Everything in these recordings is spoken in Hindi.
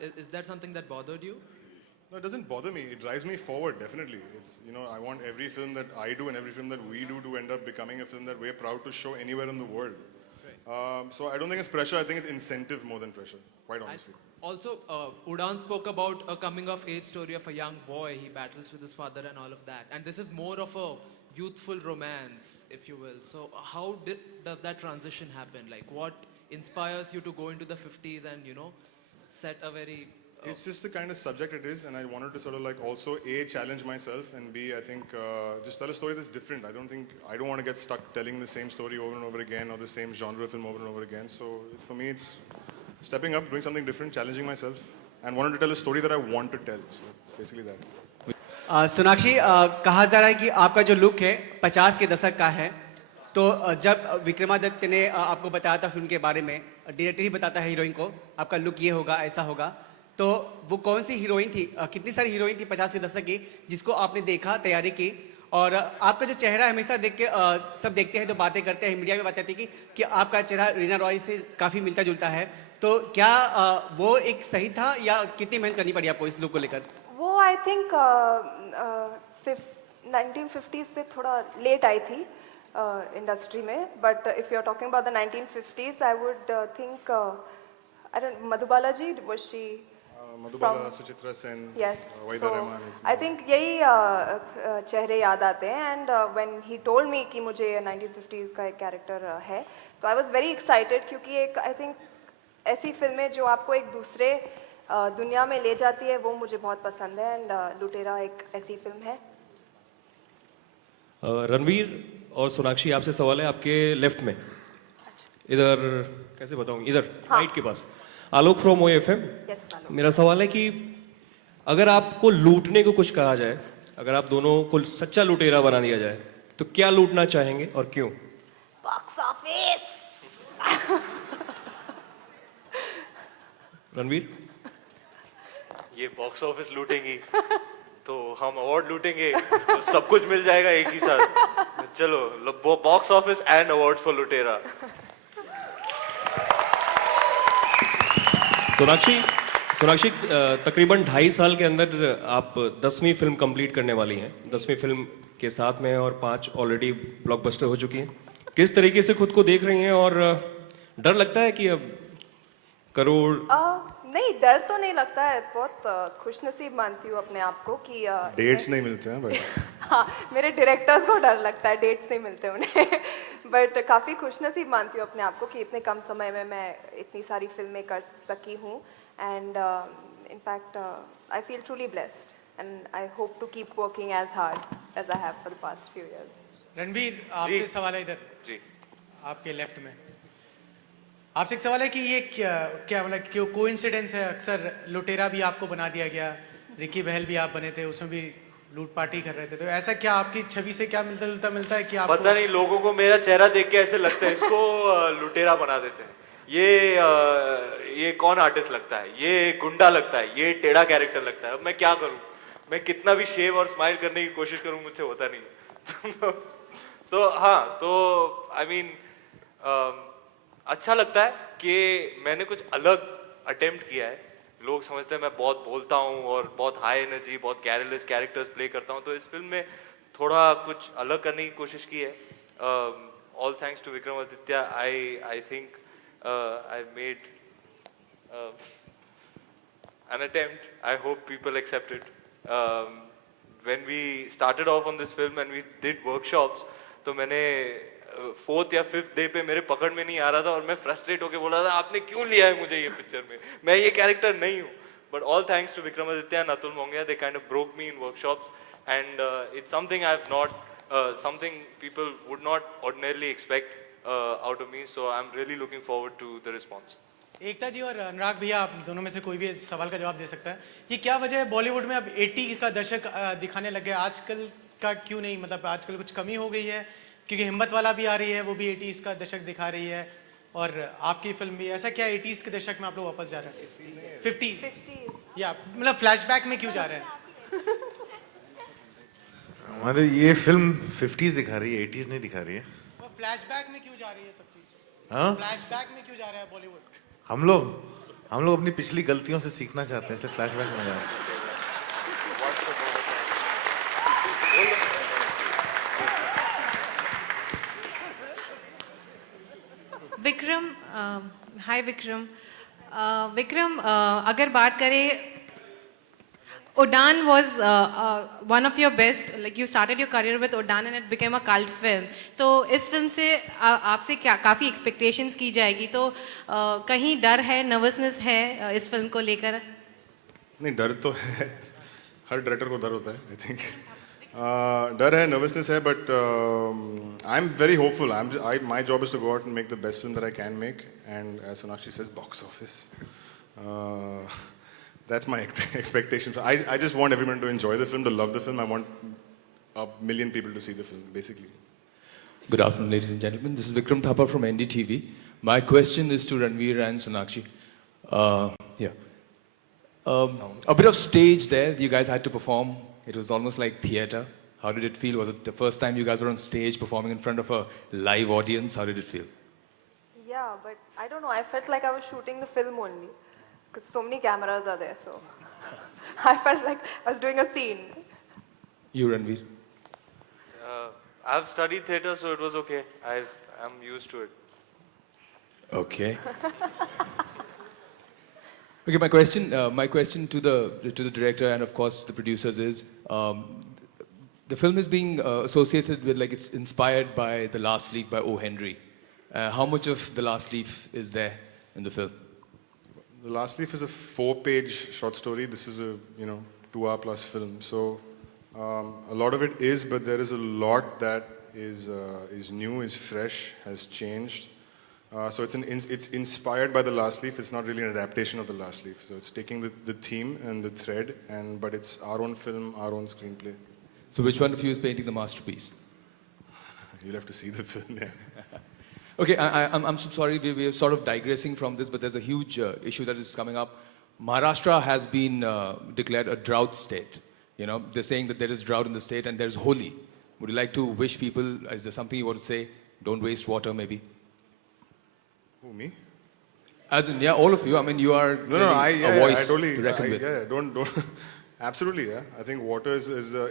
Is that something that bothered you? No, it doesn't bother me. It drives me forward, definitely. It's, I want every film that I do and every film that we do to end up becoming a film that we're proud to show anywhere in the world. So I don't think it's pressure. I think it's incentive more than pressure, quite honestly. Also, Udan spoke about a coming of age story of a young boy. He battles with his father and all of that. And this is more of a youthful romance, if you will. So how does that transition happen? Like what inspires you to go into the 50s and, set a very... It's just the kind of subject it is, and I wanted to sort of like also A, challenge myself, and B, I think just tell a story that's different. I don't want to get stuck telling the same story over and over again or the same genre film over and over again. So for me, it's stepping up, doing something different, challenging myself, and wanted to tell a story that I want to tell. So it's basically that. Sonakshi, कहा जा रहा है कि आपका जो लुक है 50 के दशक का है, तो जब विक्रमादित्य ने आपको बताया था फिल्म के बारे में, डायरेक्टर ही बताता है हीरोइन को आपका लुक ये होगा, ऐसा होगा, तो वो कौन सी हीरोइन थी, कितनी सारी हीरोइन थी 50 के दशक की जिसको आपने देखा, तैयारी की, और आपका जो चेहरा हमेशा देख के सब देखते हैं तो बातें करते हैं, मीडिया में बात आती है कि आपका चेहरा रीना रॉय से काफ़ी मिलता जुलता है, तो क्या वो एक सही था या कितनी मेहनत करनी पड़ी आपको इस लुक को लेकर? वो आई थिंक 1950s से थोड़ा लेट आई थी इंडस्ट्री में, but if you are talking about the 1950s I would think Madhubala ji, was she Madhubala, Suchitra Sen, yes, Waida so Rahman. I think यही चेहरे याद आते हैं, and when he told me कि मुझे 1950s का एक कैरेक्टर है, तो आई वाज वेरी एक्साइटेड, क्योंकि एक आई थिंक ऐसी फिल्में जो आपको एक दूसरे दुनिया में ले जाती है, वो मुझे बहुत पसंद है, एंड लुटेरा एक ऐसी फिल्म है. रणवीर और सोनाक्षी, आपसे सवाल है आपके लेफ्ट में, इधर कैसे बताऊं, इधर राइट के पास, आलोक फ्रॉम OFM. मेरा सवाल है कि अगर आपको लूटने को कुछ कहा जाए, अगर आप दोनों को सच्चा लुटेरा बना दिया जाए, तो क्या लूटना चाहेंगे और क्यों? Box office. रणवीर? ये बॉक्स ऑफिस लूटेंगी तो हम अवार्ड लूटेंगे, तो सब कुछ मिल जाएगा एक ही साथ. चलो, box office and award for लुटेरा. सोनाक्षी, तकरीबन 2.5 साल के अंदर आप 10वीं फिल्म कंप्लीट करने वाली हैं. 10वीं फिल्म के साथ में और 5 ऑलरेडी ब्लॉकबस्टर हो चुकी हैं. किस तरीके से खुद को देख रही हैं और डर लगता है कि अब करोड़? नहीं, डर तो नहीं लगता है, बहुत खुशनसीब मानती हूँ अपने आप को कि डेट्स नहीं मिलते हैं भाई. हाँ, मेरे डायरेक्टर्स को डर लगता है, डेट्स नहीं मिलते उन्हें, बट काफ़ी खुशनसीब मानती हूँ अपने आप को कि इतने कम समय में मैं इतनी सारी फिल्में कर सकी हूँ, and in fact I feel truly blessed and I hope to keep working as hard as I have for the past few years. Ranveer, आपसे सवाल है इधर जी, आपके लेफ्ट में, आपसे एक सवाल है कि ये क्या मतलब क्यों कोइंसिडेंस है, अक्सर लुटेरा भी आपको बना दिया गया, रिकी बहल भी आप बने थे, उसमें भी लूट पार्टी कर रहे थे, तो ऐसा क्या आपकी छवि से क्या मिलता है कि आप? पता नहीं, लोगों को मेरा चेहरा देख के ऐसे लगता है इसको लुटेरा बना देते हैं, ये कौन आर्टिस्ट लगता है, ये गुंडा लगता है, ये टेढ़ा कैरेक्टर लगता है. अब मैं क्या करूं, मैं कितना भी शेव और स्माइल करने की कोशिश करूं, मुझसे होता नहीं. सो हाँ, तो आई मीन अच्छा लगता है कि मैंने कुछ अलग अटेम्प्ट किया है. लोग समझते हैं मैं बहुत बोलता हूँ और बहुत हाई एनर्जी, बहुत कैरेलेस कैरेक्टर्स प्ले करता हूँ, तो इस फिल्म में थोड़ा कुछ अलग करने की कोशिश की है. All thanks to Vikramaditya. I think I made an attempt. I hope people accept it. When we started off on this film and we did workshops, तो मैंने 4th या 5th डे पे मेरे पकड़ में नहीं आ रहा था और मैं फ्रस्ट्रेट होके बोल रहा था आपने क्यों लिया है मुझे ये पिक्चर में, मैं ये कैरेक्टर नहीं हूँ. But all thanks to Vikramaditya and Atul Mongia, they kind of broke me in workshops, and it's something I've not, something people would not ordinarily expect out of me, so I'm really looking forward to the response. एकता जी और अनुराग भैया, आप दोनों में से कोई भी सवाल का जवाब दे सकता है. ये क्या वजह है बॉलीवुड में अब 80 का दशक दिखाने लगे, आजकल का क्यों नहीं, मतलब आजकल कुछ कमी हो गई है? क्योंकि हिम्मत वाला भी आ रही है, वो भी 80s का दशक दिखा रही है, और आपकी फिल्म भी, ऐसा क्या 80s के दशक में आप लोग वापस जा रहे हैं? 50 या मतलब फ्लैशबैक में क्यों जा रहे हैं? हमारे ये फिल्म 50s दिखा रही है, 80s नहीं दिखा रही है. फ्लैशबैक में क्यों जा रही है सब चीज? हाँ, फ्लैशबैक में क्यों जा रहा है बॉलीवुड? हम लोग हम लोग अपनी पिछली गलतियों से सीखना चाहते हैं, इसलिए फ्लैशबैक में जा रहे हैं। विक्रम, हाय विक्रम। विक्रम, अगर बात करें, Udaan was one of your best. Like you started your career with Udaan and it became a cult film. तो इस फिल्म से आपसे क्या काफ़ी expectations की जाएगी, तो कहीं डर है, nervousness है इस फिल्म को लेकर? नहीं, डर तो है, हर डायरेक्टर को डर होता है, आई थिंक। डर है, नर्वसनेस है, but I am very hopeful. My job is to go out and make the best film that I can make, and as Sonakshi says, box office. That's my expectation. I just want everyone to enjoy the film, to love the film. I want a million people to see the film, basically. Good afternoon, ladies and gentlemen. This is Vikram Thapa from NDTV. My question is to Ranveer and Sonakshi. A bit of stage there. You guys had to perform. It was almost like theatre. How did it feel? Was it the first time you guys were on stage performing in front of a live audience? How did it feel? Yeah, but I don't know. I felt like I was shooting the film only. Because so many cameras are there, so I felt like I was doing a scene. You, Ranveer? I've studied theatre, so it was okay. I'm used to it. Okay. Okay, my question to the director and of course the producers is, the film is being associated with, like, it's inspired by The Last Leaf by O. Henry. How much of The Last Leaf is there in the film? The Last Leaf is a 4-page short story. This is a 2-hour plus film. So a lot of it is, but there is a lot that is new, is fresh, has changed. So it's inspired by The Last Leaf. It's not really an adaptation of The Last Leaf. So it's taking the theme and the thread, but it's our own film, our own screenplay. So which one of you is painting the masterpiece? You'll have to see the film. Yeah. Okay, I'm so sorry, we're sort of digressing from this, but there's a huge issue that is coming up. Maharashtra has been declared a drought state. You know, they're saying that there is drought in the state and there's Holi. Would you like to wish people, is there something you want to say? Don't waste water, maybe? Who, me? As in, yeah, all of you. I mean, you are No, a voice I totally, to reckon with. don't. Absolutely, yeah. I think water is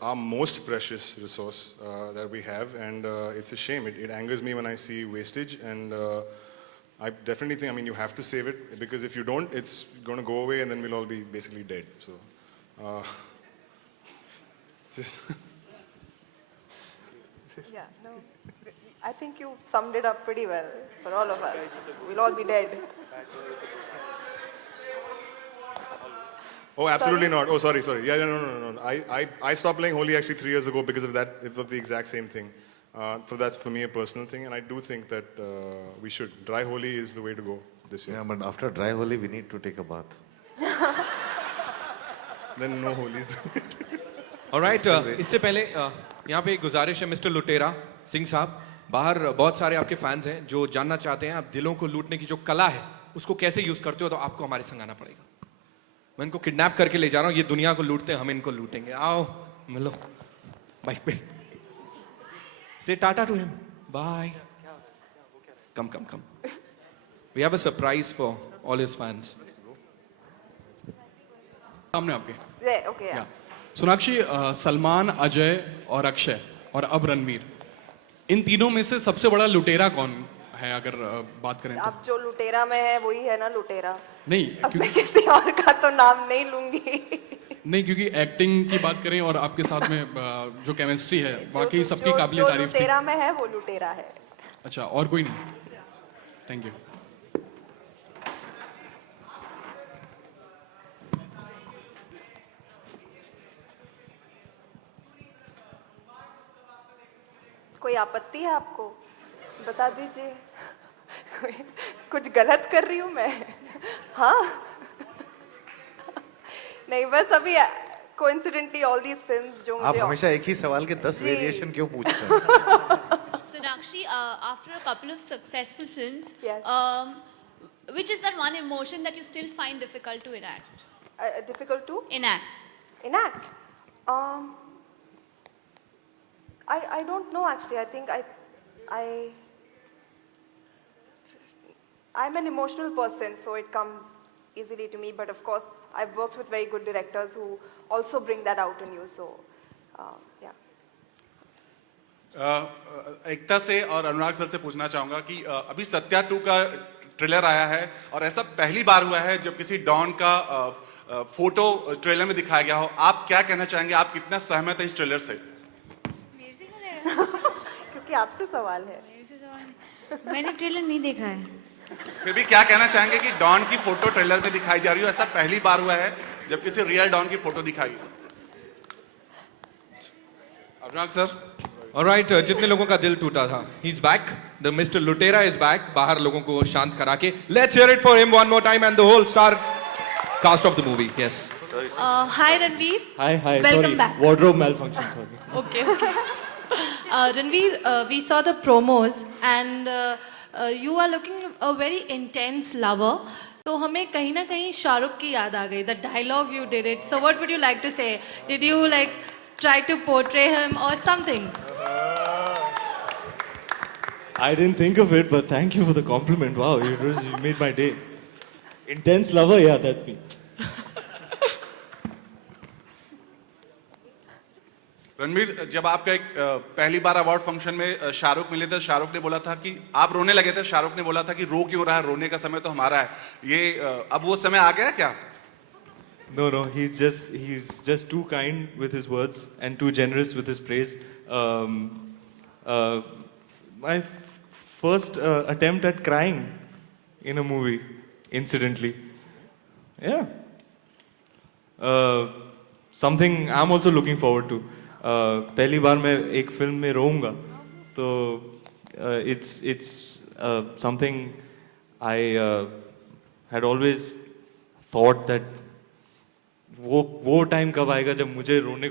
our most precious resource that we have, and it's a shame. It angers me when I see wastage, and I definitely think, I mean, you have to save it, because if you don't, it's going to go away, and then we'll all be basically dead. So, just. Yeah, no. I think you summed it up pretty well for all of us. We'll all be dead. Oh, absolutely not. Oh, sorry. Yeah, no. I stopped playing Holi actually 3 years ago because of that, of the exact same thing. So that's for me a personal thing, and I do think that we should. Dry Holi is the way to go this year. Yeah, but after dry Holi, we need to take a bath. Then no Holi's. Alright, इससे पहले यहाँ पे एक गुजारिश है मिस्टर लुटेरा सिंह साहब, बाहर बहुत सारे आपके फैंस हैं जो जानना चाहते हैं आप दिलों को लूटने की जो कला है उसको कैसे यूज करते हो, तो आपको हमारे संग आना पड़ेगा। मैं इनको किडनैप करके ले जा रहा हूँ, ये दुनिया को लूटते हैं, हम इनको लूटेंगे। आओ मिलो बाइक पे, say tata to him, bye, come we have a surprise for all his fans. सामने आपके Yeah, okay, yeah. Sonakshi, Salman, Ajay और अक्षय और अब रणवीर, इन तीनों में से सबसे बड़ा लुटेरा कौन है अगर बात करें तो? अब जो लुटेरा में है वही है ना लुटेरा। नहीं, अब मैं किसी और का तो नाम नहीं लूंगी। नहीं, क्योंकि एक्टिंग की बात करें और आपके साथ में जो केमिस्ट्री है वाकई सबकी काबिल तारीफ थी। लुटेरा में है वो लुटेरा है। अच्छा, और कोई नहीं? Thank you. कोई आपत्ति है आपको? बता दीजिए। कुछ गलत कर रही हूँ मैं? हाँ? नहीं, बस अभी coincidentally all these films जो आप मुझे हमेशा एक ही सवाल के 10 वेरिएशन क्यों पूछते हैं? Sonakshi, after a couple of successful films, Yes. Which is that one emotion that you still find difficult to enact? difficult to Enact. I don't know actually. I think I'm an emotional person, so it comes easily to me, but of course, I've worked with very good directors who also bring that out in you. So, yeah. एकता से और अनुराग सर से पूछना चाहूंगा कि अभी सत्या 2 का ट्रेलर आया है और ऐसा पहली बार हुआ है जब किसी डॉन का फोटो ट्रेलर में दिखाया गया हो। आप क्या कहना चाहेंगे, आप कितना सहमत है इस ट्रेलर से? क्योंकि आपसे सवाल है। मैंने ट्रेलर नहीं देखा है। फिर भी क्या कहना चाहेंगे कि डॉन की फोटो ट्रेलर में दिखाई जा रही हो, ऐसा पहली बार हुआ है जब किसी रियल डॉन की फोटो दिखाई? अनुराग सर, ऑलराइट, जितने लोगों का दिल टूटा था, he is back, the mister Lootera is back, बाहर लोगों को शांत करा के। Let's hear it for him one more time and the whole star cast of the movie. Yes. Hi Ranveer. Hi. Welcome Sorry. back. Wardrobe malfunction. Sorry. Okay. Ranveer, we saw the promos and you are looking a very intense lover. तो हमें कहीं ना कहीं शाहरुख की याद आ गई. The dialogue you did it. So what would you like to say? Did you like try to portray him or something? I didn't think of it, but thank you for the compliment. Wow, you made my day. Intense lover, yeah, that's me. Ranveer, जब आपका एक पहली बार अवार्ड फंक्शन में शाहरुख मिले थे, शाहरुख ने बोला था कि आप रोने लगे थे, शाहरुख ने बोला था कि रो क्यों रहा है, रोने का समय तो हमारा है। ये अब वो समय आ गया क्या? No, he's just too kind with his words and too generous with his praise. My first attempt at crying in a movie, incidentally. Yeah. Something I'm also looking forward to. पहली बार मैं एक फिल्म में रोऊंगा, तो it's something I had always thought that वो टाइम कब आएगा जब मुझे रोने